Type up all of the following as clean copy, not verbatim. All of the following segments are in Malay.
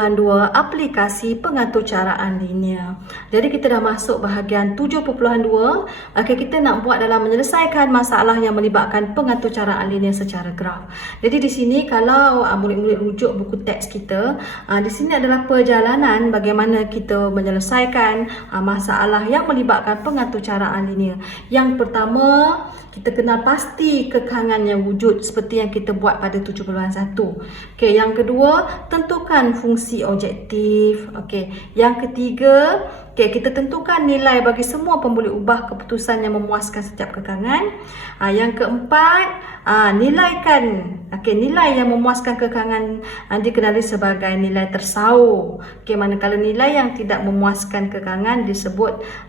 70.2 aplikasi pengatur caraan linear. Jadi kita dah masuk bahagian 7.2. Okay, kita nak buat dalam menyelesaikan masalah yang melibatkan pengatur caraan linear secara graf. Jadi di sini kalau murid-murid rujuk buku teks kita, di sini adalah perjalanan bagaimana kita menyelesaikan masalah yang melibatkan pengatur caraan linear. Yang pertama, kita kenal pasti kekangan yang wujud seperti yang kita buat pada 7.1. Okey, yang kedua, tentukan fungsi objektif. Okey, yang ketiga, kita tentukan nilai bagi semua pemboleh ubah keputusan yang memuaskan setiap kekangan. Yang keempat, nilaikan. Nilai yang memuaskan kekangan dikenali sebagai nilai tersaur. Manakala nilai yang tidak memuaskan kekangan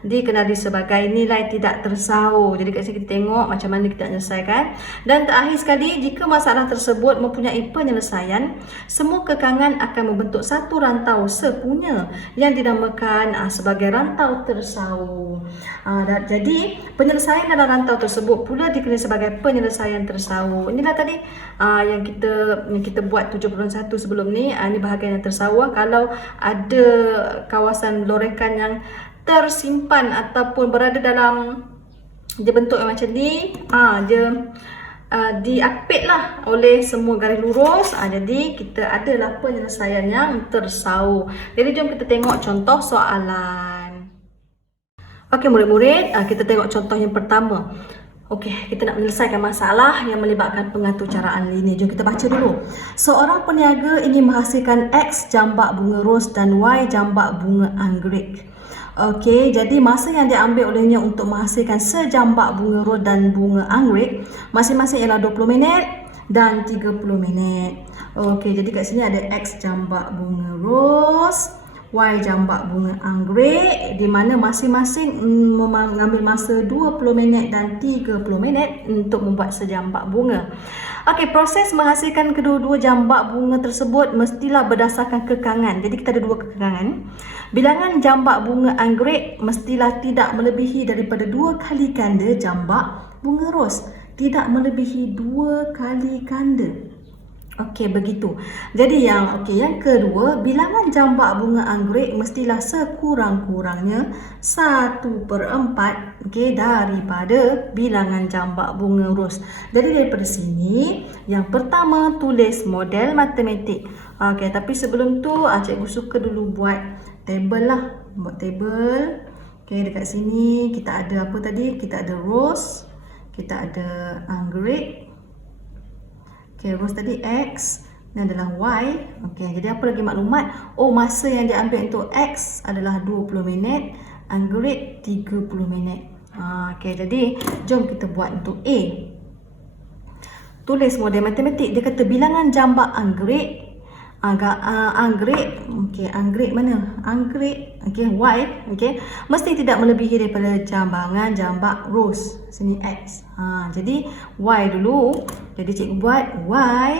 dikenali sebagai nilai tidak tersaur. Jadi kat sini kita tengok macam mana kita menyelesaikan. Dan terakhir sekali, jika masalah tersebut mempunyai penyelesaian, semua kekangan akan membentuk satu rantau sepunya yang dinamakan sebagai rantau tersaur. Jadi penyelesaian dalam rantau tersebut pula dikenali sebagai penyelesaian tersaur. Inilah tadi yang kita buat 7.1 sebelum ni. Ini bahagian yang tersaur. Kalau ada kawasan lorekan yang tersimpan ataupun berada dalam dia bentuk yang macam ni, dia diapit lah oleh semua garis lurus. Jadi kita adalah penyelesaian yang tersaur. Jadi jom kita tengok contoh soalan. Okey murid-murid, kita tengok contoh yang pertama. Okey, kita nak menyelesaikan masalah yang melibatkan pengatur caraan linear. Jom kita baca dulu. Seorang peniaga ingin menghasilkan X jambak bunga ros dan Y jambak bunga anggrek. Okey, jadi masa yang diambil olehnya untuk menghasilkan sejambak bunga ros dan bunga anggrek masing-masing ialah 20 minit dan 30 minit. Okey, jadi kat sini ada X jambak bunga ros, Y jambak bunga anggrek, di mana masing-masing mengambil masa 20 minit dan 30 minit untuk membuat sejambak bunga. Okey, proses menghasilkan kedua-dua jambak bunga tersebut mestilah berdasarkan kekangan. Jadi kita ada dua kekangan. Bilangan jambak bunga anggrek mestilah tidak melebihi daripada 2 kali ganda jambak bunga ros. Tidak melebihi 2 kali ganda. Okey, begitu. Jadi yang kedua, bilangan jambak bunga anggrek mestilah sekurang-kurangnya 1/4 daripada bilangan jambak bunga ros. Jadi daripada sini, yang pertama tulis model matematik. Okey, tapi sebelum tu cikgu suka dulu buat table lah. Buat table. Okey, dekat sini kita ada apa tadi? Kita ada ros, kita ada anggrek. Okey, ros tadi X, ni adalah Y. Okey, jadi apa lagi maklumat? Oh, masa yang diambil untuk X adalah 20 minit, anggrek 30 minit. Okey, jadi jom kita buat untuk A. Tulis model matematik. Dia kata bilangan jambak anggrek, anggrek mana? Anggrek, Y, mesti tidak melebihi daripada jambangan jambak ros. Sini X. Jadi Y dulu. Jadi cikgu buat Y.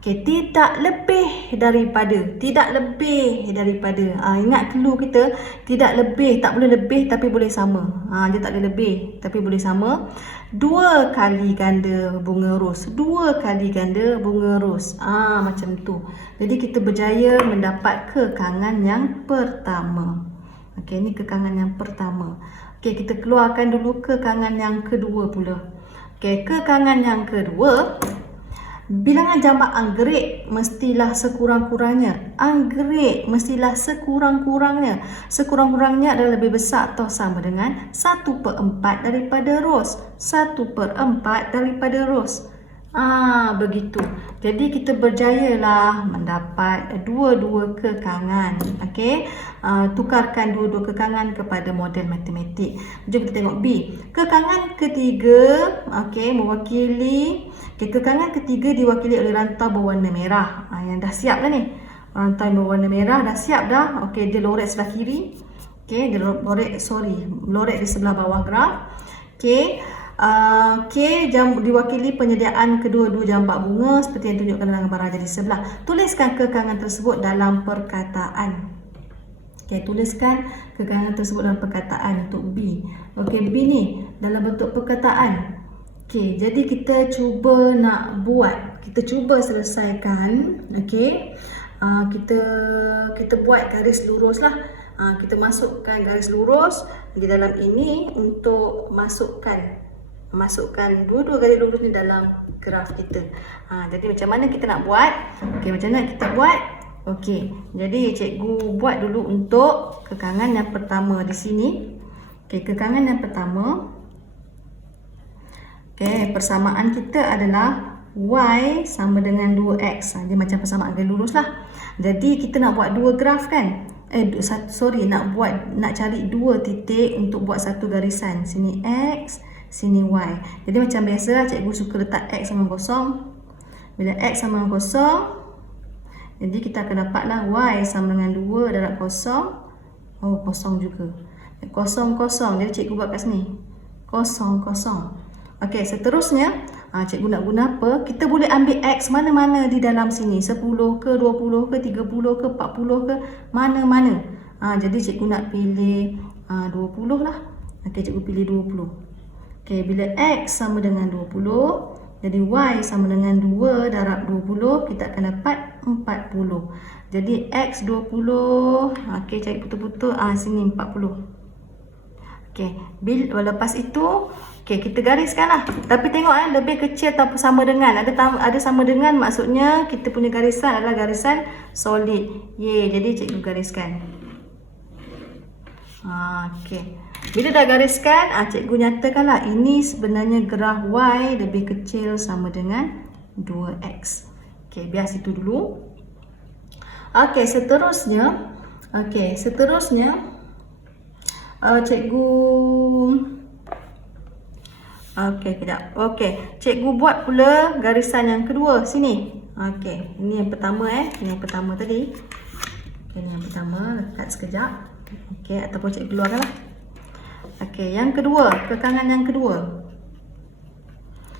Tidak lebih daripada. Ingat clue kita, tidak lebih, tak boleh lebih tapi boleh sama. Dia tak boleh lebih tapi boleh sama. 2 kali ganda bunga ros. 2 kali ganda bunga ros. Macam tu. Jadi kita berjaya mendapat kekangan yang pertama. Okey, ini kekangan yang pertama. Okey, kita keluarkan dulu kekangan yang kedua pula. Okey, kekangan yang kedua, bilangan jambak anggrek mestilah sekurang-kurangnya. Anggrek mestilah sekurang-kurangnya. Sekurang-kurangnya adalah lebih besar atau sama dengan 1/4 daripada ros. 1/4 daripada ros. Begitu. Jadi kita berjayalah mendapat dua-dua kekangan. Okey. Tukarkan dua-dua kekangan kepada model matematik. Jom kita tengok B. Kekangan ketiga, mewakili. Kekangan ketiga diwakili oleh rantau berwarna merah. Yang dah siap dah ni. Rantau berwarna merah dah siap dah. Okey, dia lorek sebelah kiri. Okey, dia lorek di sebelah bawah graf. Okey. Diwakili penyediaan kedua-dua jambak bunga seperti yang ditunjukkan dalam gambar jadi sebelah. Tuliskan kekangan tersebut dalam perkataan. Okey, tuliskan kekangan tersebut dalam perkataan untuk B. Okey, B ni dalam bentuk perkataan. Okey, jadi kita cuba nak buat. Kita cuba selesaikan. Okey. kita buat garis lurus lah. Kita masukkan garis lurus di dalam ini untuk masukkan dua-dua garis lurus ni dalam graf kita. Jadi macam mana kita nak buat? Okey, macam mana kita buat? Okey, jadi cikgu buat dulu untuk kekangan yang pertama di sini. Okey, kekangan yang pertama. Okey, persamaan kita adalah Y sama dengan 2X. Dia macam persamaan garis lurus lah. Jadi kita nak buat dua graf kan? Nak cari dua titik untuk buat satu garisan. Sini X, sini Y. Jadi macam biasa cikgu suka letak X sama kosong. Bila X sama dengan kosong, jadi kita akan dapatlah Y sama dengan 2 darab kosong. Oh, kosong juga. Kosong, kosong. Jadi cikgu buat kat sini. Kosong, kosong. Okey, seterusnya cikgu nak guna apa? Kita boleh ambil X mana-mana di dalam sini. 10 ke, 20 ke, 30 ke, 40 ke, mana-mana. Jadi cikgu nak pilih 20 lah. Okey, cikgu pilih 20. Okey, bila X sama dengan 20, jadi Y sama dengan 2 darab 20, kita akan dapat 40. Jadi X 20, okey, cari betul-betul, sini 40. Okey, lepas itu, okey, kita gariskanlah. Tapi tengok lebih kecil atau sama dengan. Ada sama dengan, maksudnya kita punya garisan adalah garisan solid. Jadi cikgu gariskan. Okey. Bila dah gariskan, cikgu nyatakanlah ini sebenarnya graf Y lebih kecil sama dengan 2X. Okey, biar situ dulu. Okey, seterusnya. Cikgu cikgu buat pula garisan yang kedua sini. Okey, ini yang pertama Ini yang pertama tadi. Okey, ini yang pertama, letak sekejap. Okey, ataupun cikgu keluarkanlah. Okey, yang kedua, kekangan yang kedua.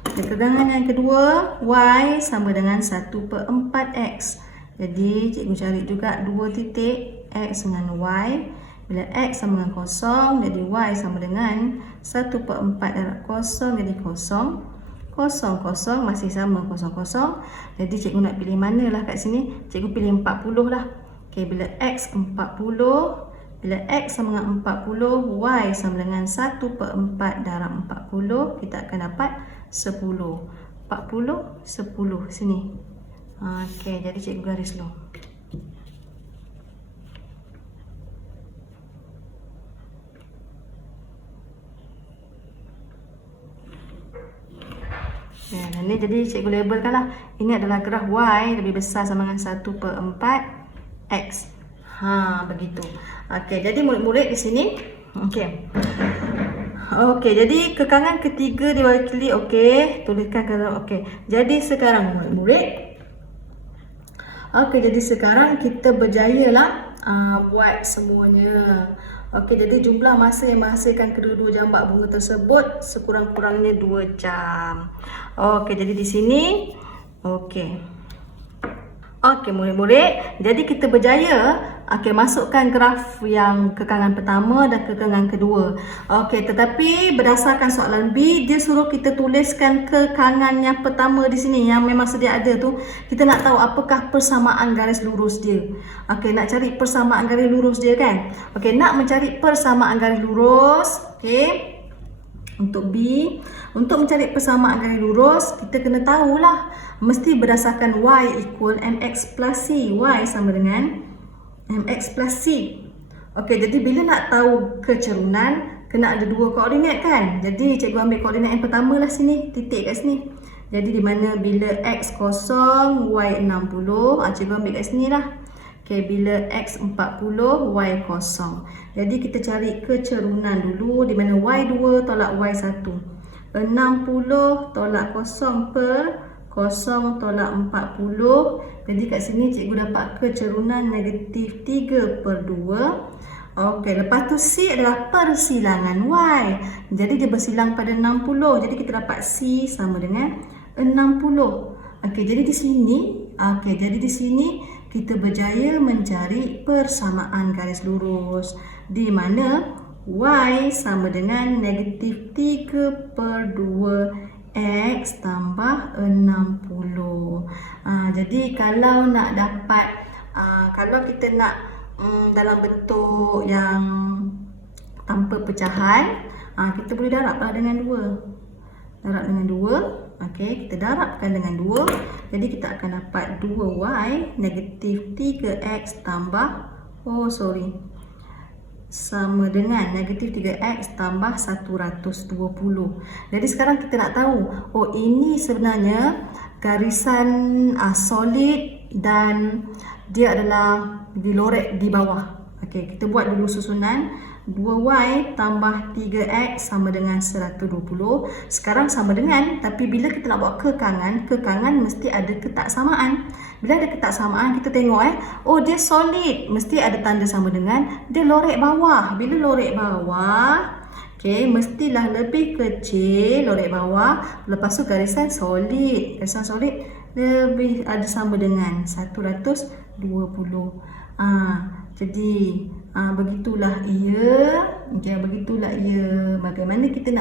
Kekangan yang kedua, Y sama dengan 1/4X. Jadi cikgu cari juga dua titik X dengan Y. Bila X sama dengan kosong, jadi Y sama dengan 1/4 darab kosong, jadi kosong. Kosong, kosong, masih sama kosong, kosong. Jadi cikgu nak pilih mana lah kat sini? Cikgu pilih 40 lah. Okey, bila X 40, bila X sama dengan 40, Y sama dengan 1/4 darab 40, kita akan dapat 10. 40, 10, sini. Okey, jadi cikgu garis dulu. Dan ini jadi cikgu labelkan lah. Ini adalah graf Y lebih besar sama dengan 1/4X. Begitu. Okey, jadi murid-murid di sini. Okey, jadi kekangan ketiga diwakili. Okey, tuliskan ke dalam. Okey, jadi sekarang murid-murid. Okey, jadi sekarang kita berjaya lah buat semuanya. Okey, jadi jumlah masa yang menghasilkan kedua-dua jambak bunga tersebut sekurang-kurangnya 2 jam. Okey, jadi di sini. Okey, murid-murid. Jadi kita berjaya masukkan graf yang kekangan pertama dan kekangan kedua. Okey, tetapi berdasarkan soalan B, dia suruh kita tuliskan kekangan yang pertama di sini yang memang sedia ada tu. Kita nak tahu apakah persamaan garis lurus dia. Okey, nak cari persamaan garis lurus dia kan? Okey, nak mencari persamaan garis lurus. Okey. Untuk B, untuk mencari persamaan garis lurus, kita kena tahulah mesti berdasarkan Y equal MX plus C. Y sama dengan MX plus C. Okey, jadi bila nak tahu kecerunan, kena ada dua koordinat kan? Jadi cikgu ambil koordinat yang pertama lah sini, titik kat sini. Jadi di mana bila X kosong, Y 60, cikgu ambil kat sini lah. Okey, bila X 40, Y kosong. Jadi kita cari kecerunan dulu, di mana Y 2 tolak Y 1. 60 tolak kosong per kosong tolak 40. Jadi kat sini cikgu dapat kecerunan negatif 3/2. Okey, lepas tu C adalah persilangan Y. Jadi dia bersilang pada 60. Jadi kita dapat C sama dengan 60. Okey, jadi di sini, kita berjaya mencari persamaan garis lurus. Di mana Y sama dengan negatif 3/2 X tambah 60. Jadi kalau nak dapat Kalau kita nak dalam bentuk yang tanpa pecahan, kita boleh darablah dengan 2. Darab dengan 2. Okey, kita darabkan dengan 2. Jadi kita akan dapat 2y negatif 3x tambah sama dengan negatif 3x tambah 120. Jadi sekarang kita nak tahu, ini sebenarnya garisan solid dan dia adalah dilorek di bawah. Okey, kita buat dulu susunan. 2y tambah 3x sama dengan 120. Sekarang sama dengan, tapi bila kita nak buat kekangan mesti ada ketaksamaan. Bila ada ketaksamaan, kita tengok dia solid, mesti ada tanda sama dengan. Dia lorek bawah. Bila lorek bawah, mestilah lebih kecil lorek bawah. Lepas tu garisan solid. Garisan solid lebih ada sama dengan 120. Jadi begitulah ia. Begitulah ia. Bagaimana kita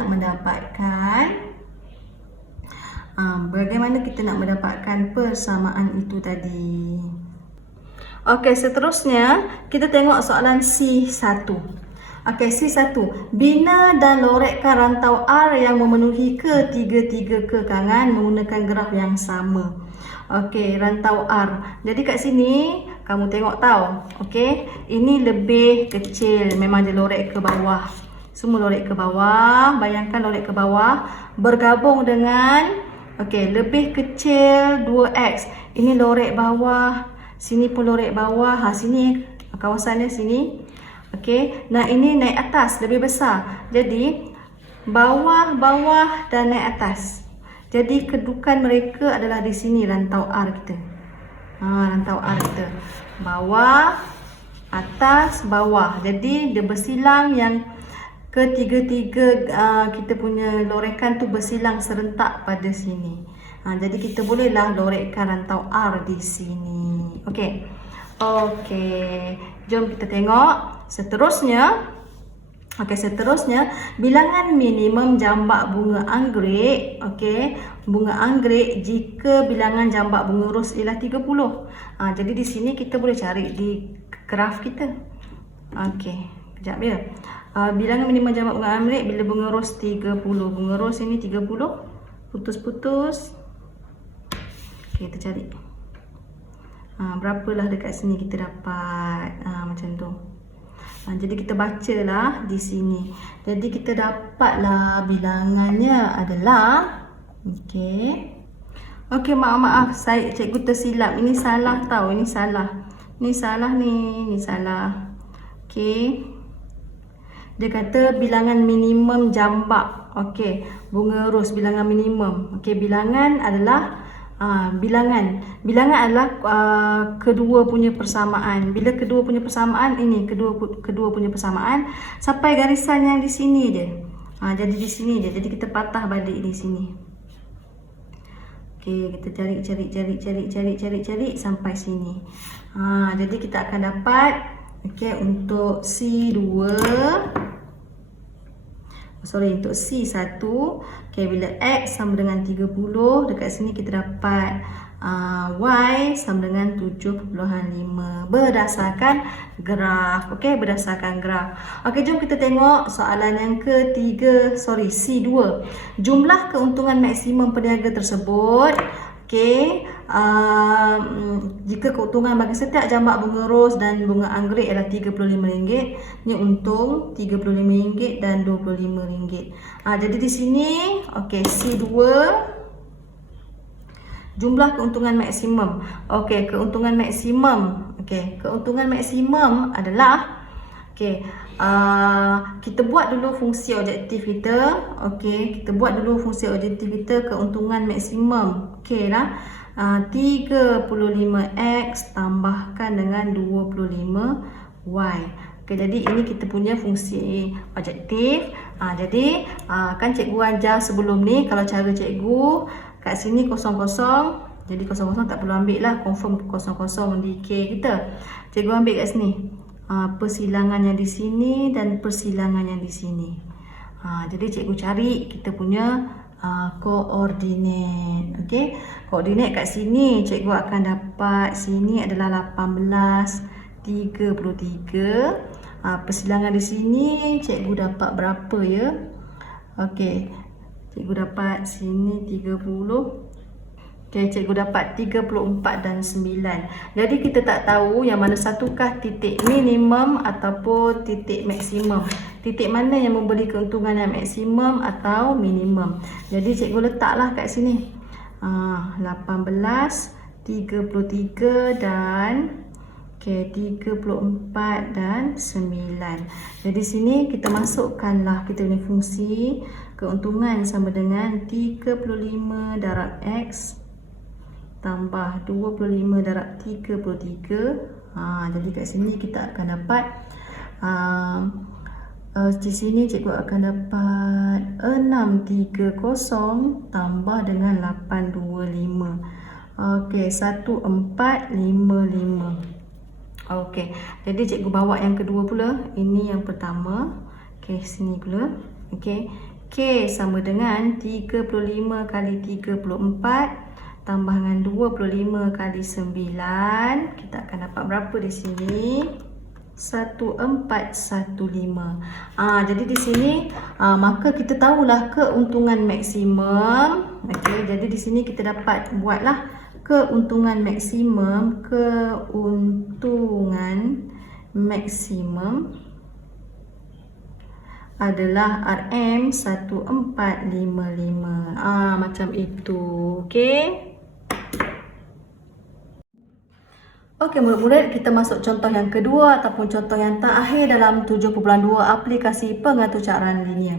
nak mendapatkan persamaan itu tadi. Okey, seterusnya kita tengok soalan C1. Okey, C1. Bina dan lorekkan rantau R yang memenuhi ketiga-tiga kekangan menggunakan graf yang sama. Okey, rantau R. Jadi kat sini kamu tengok tahu. Okey, ini lebih kecil, memang dia lorek ke bawah. Semua lorek ke bawah. Bayangkan lorek ke bawah bergabung dengan lebih kecil 2x. Ini lorek bawah, sini pun lorek bawah. Sini kawasannya sini. Okey, nah ini naik atas lebih besar. Jadi bawah dan naik atas. Jadi kedudukan mereka adalah di sini rantau R kita. Rantau R kita. Bawah, atas, bawah. Jadi dia bersilang yang ketiga-tiga kita punya lorekan tu bersilang serentak pada sini. Jadi kita bolehlah lorekkan rantau R di sini. Okey. Jom kita tengok seterusnya. Seterusnya bilangan minimum jambak bunga anggrek. Bunga anggrek jika bilangan jambak bunga ros ialah 30. Jadi di sini kita boleh cari di graf kita. Kejap ya. Bilangan minimum jambak bunga anggrek bila bunga ros 30. Bunga ros ini 30. Putus-putus. Kita cari. Berapalah dekat sini kita dapat. Macam tu. Jadi kita bacalah di sini. Jadi kita dapatlah bilangannya adalah maaf saya cikgu tersilap. Ini salah tahu, ini salah. Ini salah ni, ini salah. Dia kata bilangan minimum jambak. Bunga ros bilangan minimum. Bilangan adalah bilangan adalah kedua punya persamaan. Bila kedua punya persamaan, ini kedua punya persamaan sampai garisan yang di sini je. Jadi di sini je. Jadi kita patah balik di sini. Kita cari sampai sini. Jadi kita akan dapat untuk C2 untuk C1, bila X sama dengan 30, dekat sini kita dapat Y sama dengan 7.5 berdasarkan graf. Berdasarkan graf. Jom kita tengok soalan yang ketiga, C2. Jumlah keuntungan maksimum peniaga tersebut. Jika keuntungan bagi setiap jambak bunga ros dan bunga anggrek ialah RM35, ini untung RM35 dan RM25. Jadi di sini C2 jumlah keuntungan maksimum. Keuntungan maksimum. Keuntungan maksimum adalah kita buat dulu fungsi objektif kita. Kita buat dulu fungsi objektif kita keuntungan maksimum. 35x tambahkan dengan 25y. Jadi ini kita punya fungsi objektif. Jadi kan cikgu ajar sebelum ni, kalau cara cikgu kat sini kosong-kosong. Jadi kosong-kosong tak perlu ambil lah, confirm kosong-kosong di K kita. Cikgu ambil kat sini persilangan yang di sini dan persilangan yang di sini. Jadi cikgu cari kita punya koordinat. Okey, koordinat kat sini cikgu akan dapat sini adalah 18:33. Persilangan di sini cikgu dapat berapa ya? Okey, cikgu dapat sini 30. Okey, cikgu dapat 34 dan 9. Jadi kita tak tahu yang mana satukah titik minimum ataupun titik maksimum. Titik mana yang memberi keuntungan yang maksimum atau minimum. Jadi cikgu letaklah kat sini. 18, 33 dan 34 dan 9. Jadi sini kita masukkanlah kita punya fungsi keuntungan sama dengan 35 darab X tambah 25 darab 33. Jadi kat sini kita akan dapat di sini cikgu akan dapat 630 tambah dengan 825. Okey, 1455. Okey, jadi cikgu bawa yang kedua pula. Ini yang pertama. Okey, sini pula. Okey, K sama dengan 35 kali 34 tambah dengan 25 kali 9. Kita akan dapat berapa di sini? 1415. Jadi di sini maka kita tahulah keuntungan maksimum. Okey, jadi di sini kita dapat buatlah keuntungan maksimum. Keuntungan maksimum adalah RM 1455. Macam itu. Okey. Okey, murid-murid, kita masuk contoh yang kedua ataupun contoh yang terakhir dalam 7.2 aplikasi pengatur caraan linear.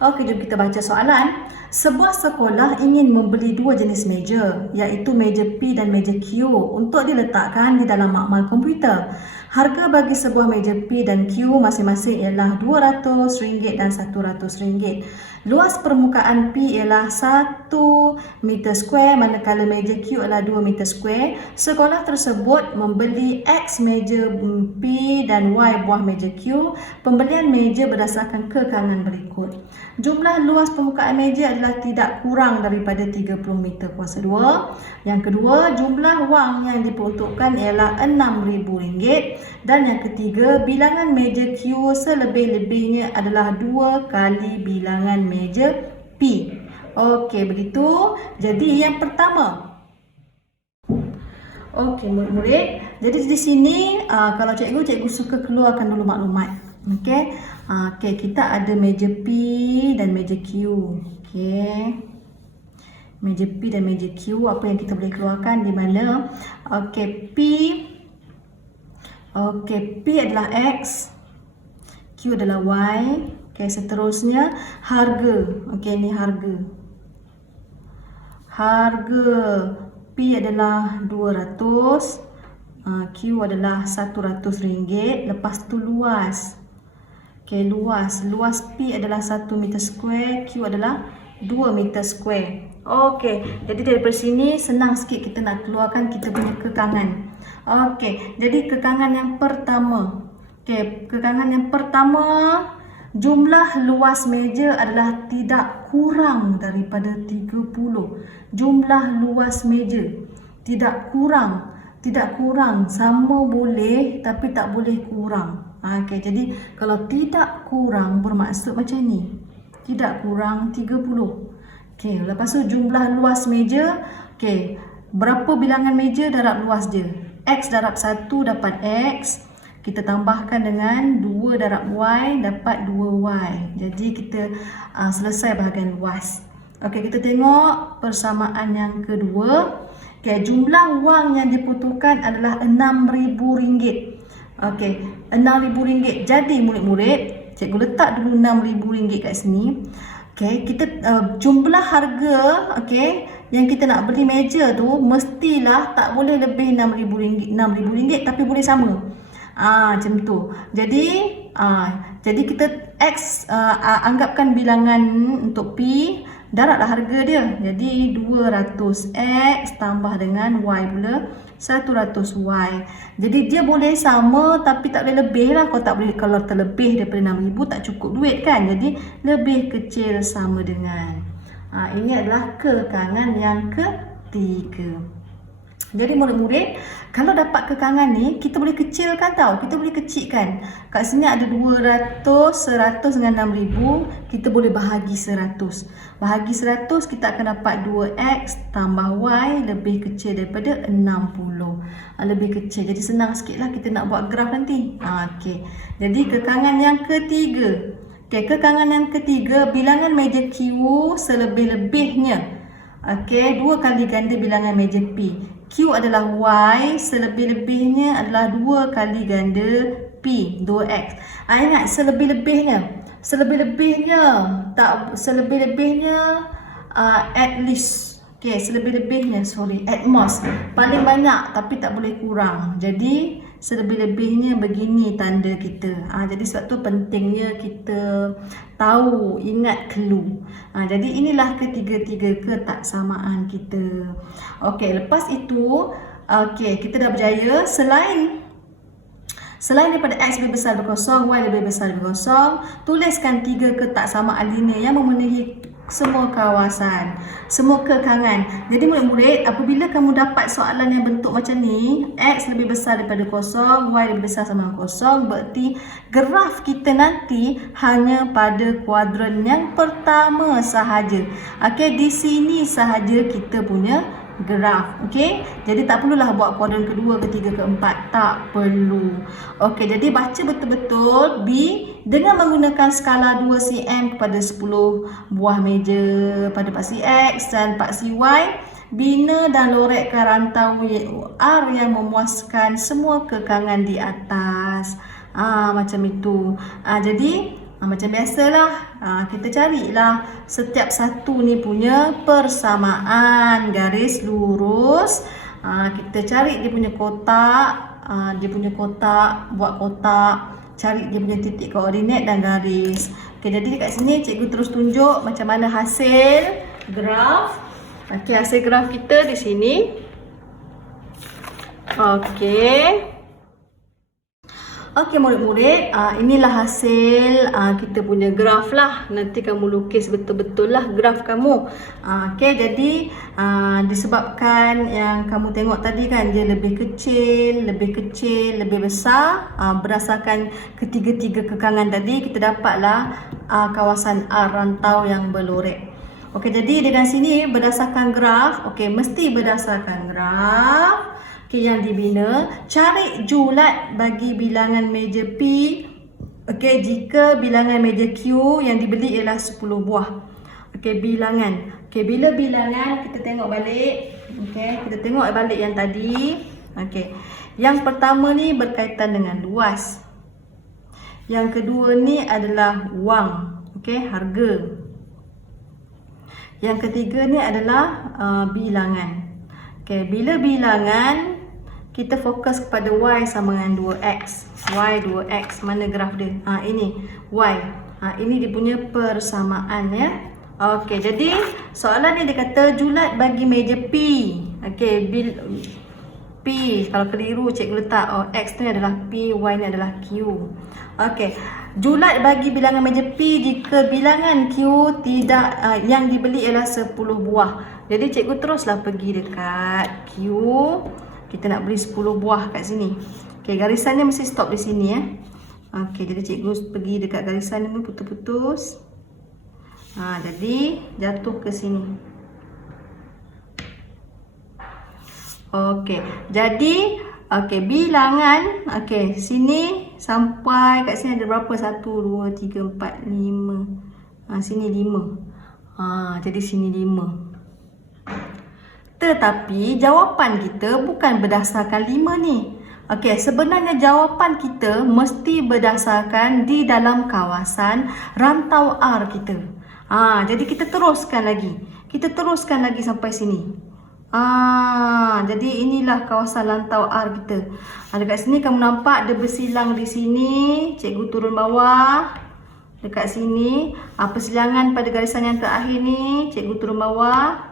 Okey, jom kita baca soalan. Sebuah sekolah ingin membeli dua jenis meja, iaitu meja P dan meja Q untuk diletakkan di dalam makmal komputer. Harga bagi sebuah meja P dan Q masing-masing ialah RM200 dan RM100. Luas permukaan P ialah 1 meter square manakala meja Q adalah 2 meter square. Sekolah tersebut membeli X meja P dan Y buah meja Q. Pembelian meja berdasarkan kekangan berikut. Jumlah luas permukaan meja adalah tidak kurang daripada 30 meter kuasa 2. Yang kedua, jumlah wang yang diperuntukkan ialah RM6,000. Dan yang ketiga, bilangan meja Q selebih-lebihnya adalah 2 kali bilangan meja P. Okey, begitu. Jadi yang pertama. Okey, murid-murid. Jadi di sini kalau cikgu suka keluarkan dulu maklumat. Okey. Okey, kita ada meja P dan meja Q. Okey. Meja P dan meja Q, apa yang kita boleh keluarkan di mana? Okey, P adalah X, Q adalah Y. Okey, seterusnya harga. Okey, ini harga. Harga P adalah 200, Q adalah RM100. Lepas tu luas. Okey, luas P adalah 1 meter square, Q adalah 2 meter square. Okey, jadi daripada sini senang sikit kita nak keluarkan kita punya kekangan. Okey, jadi kekangan yang pertama. Okey, kekangan yang pertama, jumlah luas meja adalah tidak kurang daripada 30. Jumlah luas meja tidak kurang. Tidak kurang, sama boleh tapi tak boleh kurang. Okey, jadi kalau tidak kurang bermaksud macam ni. Tidak kurang 30. Okey, lepas tu jumlah luas meja. Okey, berapa bilangan meja darab luas dia? X darab 1 dapat X. Kita tambahkan dengan 2 darab Y dapat 2Y. Jadi kita selesai bahagian luas. Okey, kita tengok persamaan yang kedua. Okey, jumlah wang yang dibutuhkan adalah RM6,000. Okey, RM6,000. Jadi murid-murid, cikgu letak dulu RM6,000 kat sini. Okey, kita jumlah harga, okey, yang kita nak beli meja tu mestilah tak boleh lebih RM6,000 tapi boleh sama. Macam tu. Jadi kita X anggapkan bilangan untuk P, darablah harga dia. Jadi 200X tambah dengan Y pula 100Y. Jadi dia boleh sama tapi tak boleh lebih lah. Kalau terlebih daripada RM6,000 tak cukup duit kan. Jadi lebih kecil sama dengan. Ini adalah kekangan yang ketiga. Jadi murid-murid, kalau dapat kekangan ni, kita boleh kecilkan tau. Kita boleh kecilkan. Kat sini ada 200, 100 dengan 6000. Kita boleh bahagi 100. Bahagi 100, kita akan dapat 2x tambah y lebih kecil daripada 60. Lebih kecil. Jadi senang sikit lah kita nak buat graf nanti. Okey. Jadi kekangan yang ketiga. Okey, kekangan yang ketiga, bilangan meja Q selebih-lebihnya. Okey, 2 kali ganda bilangan meja P. Q adalah Y, selebih-lebihnya adalah 2 kali ganda P, 2X. Ingat, selebih-lebihnya. Selebih-lebihnya at least. Okey, selebih-lebihnya, at most. Paling banyak tapi tak boleh kurang. Jadi, selebih-lebihnya begini tanda kita. Jadi sebab tu pentingnya kita tahu, ingat clue. Jadi inilah ketiga-tiga ketaksamaan kita. Okey, lepas itu, kita dah berjaya. Selain daripada X lebih besar dari kosong, Y lebih besar dari kosong, tuliskan 3 ketaksamaan linear yang memenuhi semua kawasan, semua kekangan. Jadi murid-murid, apabila kamu dapat soalan yang bentuk macam ni, X lebih besar daripada kosong, Y lebih besar sama kosong, berarti graf kita nanti hanya pada kuadran yang pertama sahaja. Okey, di sini sahaja kita punya graf. Okey, jadi tak perlulah buat kuadran kedua, ketiga, keempat, tak perlu. Okey, jadi baca betul-betul B dengan menggunakan skala 2 cm kepada 10 buah meja pada paksi X dan paksi Y. Bina dan lorekkan rantau R yang memuaskan semua kekangan di atas. Macam itu. Jadi macam biasalah, kita carilah setiap satu ni punya persamaan garis lurus. Kita cari dia punya kotak, buat kotak, cari dia punya titik koordinat dan garis. Okey, jadi dekat sini cikgu terus tunjuk macam mana hasil graf. Okey, hasil graf kita di sini. Okey murid-murid, inilah hasil kita punya graf lah. Nanti kamu lukis betul-betul lah graf kamu. Okey, jadi disebabkan yang kamu tengok tadi kan, dia lebih kecil, lebih besar. Berdasarkan ketiga-tiga kekangan tadi, kita dapatlah kawasan R rantau yang berlorek. Okey, jadi dengan sini berdasarkan graf, mesti berdasarkan graf. Yang dibina, cari julat bagi bilangan meja P. Jika bilangan meja Q yang dibeli ialah 10 buah. Bilangan. Bila bilangan kita tengok balik. Kita tengok balik yang tadi. Yang pertama ni berkaitan dengan luas. Yang kedua ni adalah wang. Harga. Yang ketiga ni adalah bilangan. Bila bilangan, kita fokus kepada Y sama dengan 2X. Y 2X. Mana graf dia? Ini. Y. Ini dia punya persamaan ya. Jadi soalan ni dia kata julat bagi meja P. P. Kalau keliru cikgu letak X ni adalah P, Y ni adalah Q. Julat bagi bilangan meja P jika bilangan Q tidak yang dibeli ialah 10 buah. Jadi cikgu teruslah pergi dekat Q. Kita nak beli 10 buah kat sini. Garisannya mesti stop di sini ya. Jadi cikgu pergi dekat garisan ni putus-putus. Jadi jatuh ke sini. Jadi bilangan sini sampai kat sini ada berapa? 1 2 3 4 5. Sini 5. Jadi sini 5. Tetapi jawapan kita bukan berdasarkan 5 ni. Sebenarnya jawapan kita mesti berdasarkan di dalam kawasan rantau R kita. Jadi kita teruskan lagi sampai sini. Jadi inilah kawasan rantau R kita. Dekat sini kamu nampak ada bersilang di sini. Cikgu turun bawah. Dekat sini persilangan pada garisan yang terakhir ni, cikgu turun bawah.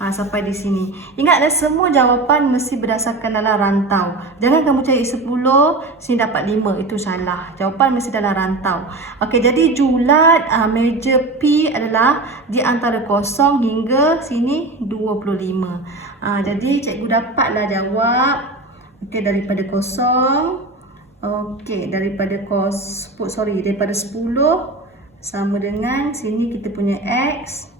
Sampai di sini. Ingat semua jawapan mesti berdasarkan dalam rantau. Jangan kamu cari 10, sini dapat 5. Itu salah. Jawapan mesti dalam rantau. Okey, jadi julat meja P adalah di antara 0 hingga sini 25. Jadi cikgu dapatlah jawab. Okey, daripada 0. Okey, daripada 10 sama dengan sini kita punya X.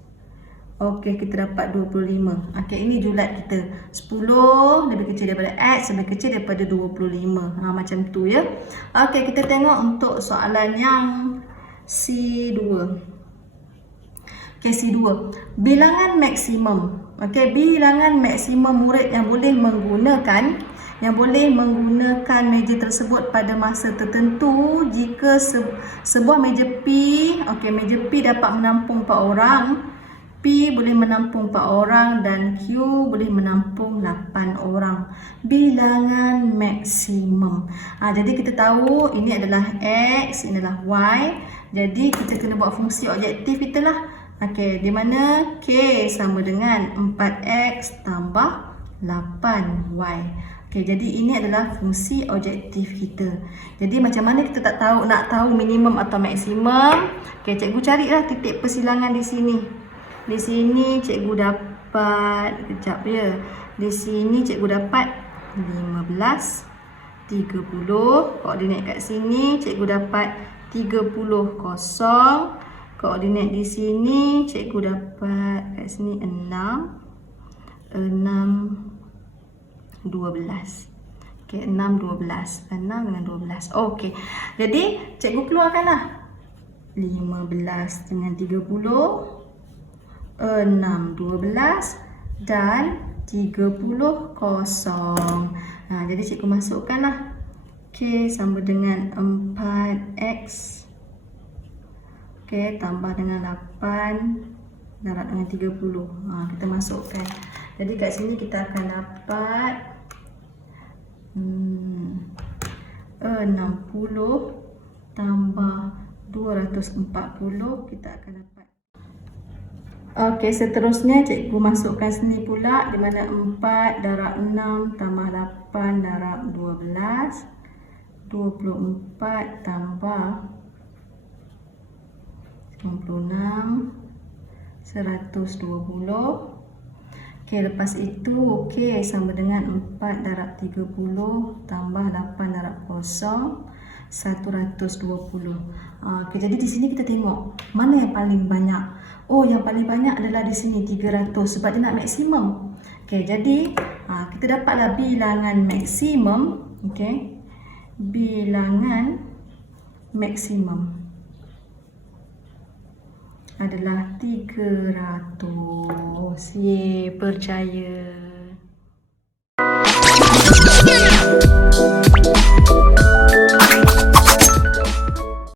Okey, kita dapat 25. Okey, ini julat kita. 10 lebih kecil daripada X, lebih kecil daripada 25. Macam tu ya. Okey, kita tengok untuk soalan yang C2. Okey, C2. Bilangan maksimum. Okey, bilangan maksimum murid yang boleh menggunakan meja tersebut pada masa tertentu jika sebuah meja P, okey, meja P dapat menampung 4 orang. P boleh menampung 4 orang dan Q boleh menampung 8 orang. Bilangan maksimum. Jadi kita tahu ini adalah X, ini adalah Y. Jadi kita kena buat fungsi objektif kita lah. Okey, di mana K sama dengan 4X tambah 8Y. Okey, jadi ini adalah fungsi objektif kita. Jadi macam mana kita nak tahu minimum atau maksimum? Okey, cikgu carilah titik persilangan di sini. Di sini cikgu dapat, kejap ya. Di sini cikgu dapat 15, 30. Koordinat kat sini cikgu dapat 30, 0. Koordinat di sini cikgu dapat kat sini 6, 12. Okey, 6, 12. 6 dengan 12. Okey. Jadi cikgu keluarkanlah 15 dengan 30. 6, 12 dan 30, 0. Jadi cikgu masukkanlah K sama dengan 4X. Okey, tambah dengan 8 darab dengan 30. Kita masukkan. Jadi kat sini kita akan dapat 60 tambah 240, kita akan dapat. Okey, seterusnya cikgu masukkan sini pula, di mana 4 darab 6 tambah 8 darab 12, 24 tambah 96, 120. Okey, lepas itu K sama dengan 4 darab 30 tambah 8 darab 0, 120. Okey, jadi di sini kita tengok mana yang paling banyak. Oh, yang paling banyak adalah di sini 300 sebab dia nak maksimum. Okey, jadi kita dapatlah bilangan maksimum. Okey, bilangan maksimum adalah 300. Ye, percaya.